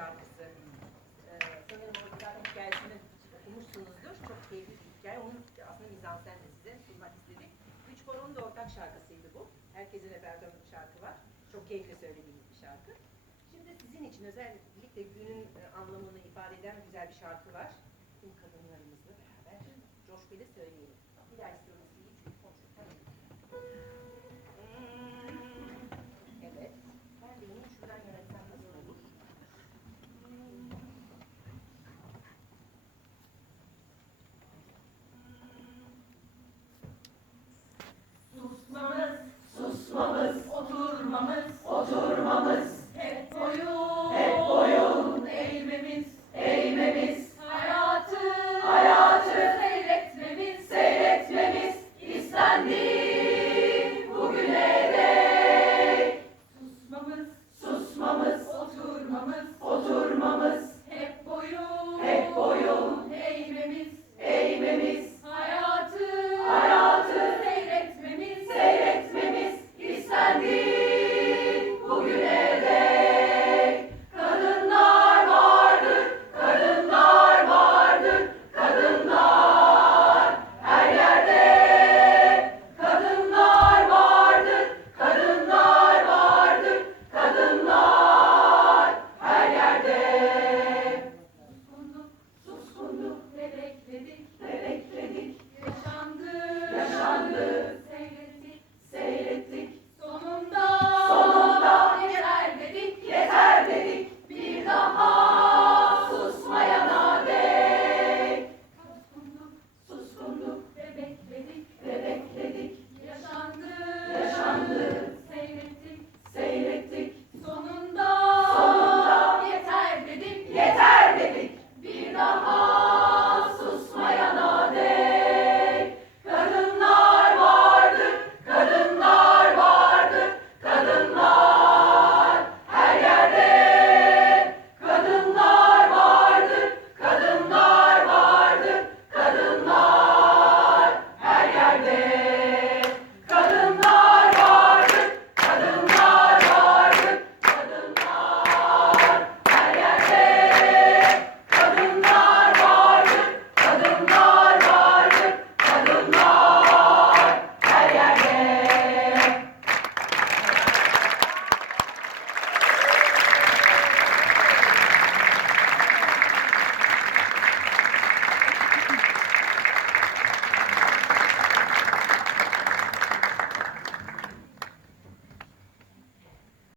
şarkısı. Ee, sanırım o zaten hikayesini okumuşsunuzdur. Çok keyifli bir hikaye. Onun aslında mizansen de size sunmak istedik. Üç Koro'nun da ortak şarkısıydı bu. Herkesin repertuarında bir şarkı var. Çok keyifle söylediğiniz bir şarkı. Şimdi sizin için özellikle günün e, anlamını ifade eden güzel bir şarkı var. Tüm kadınlarımızla beraber coşkuyla söyleyelim. Bir daha istiyorum.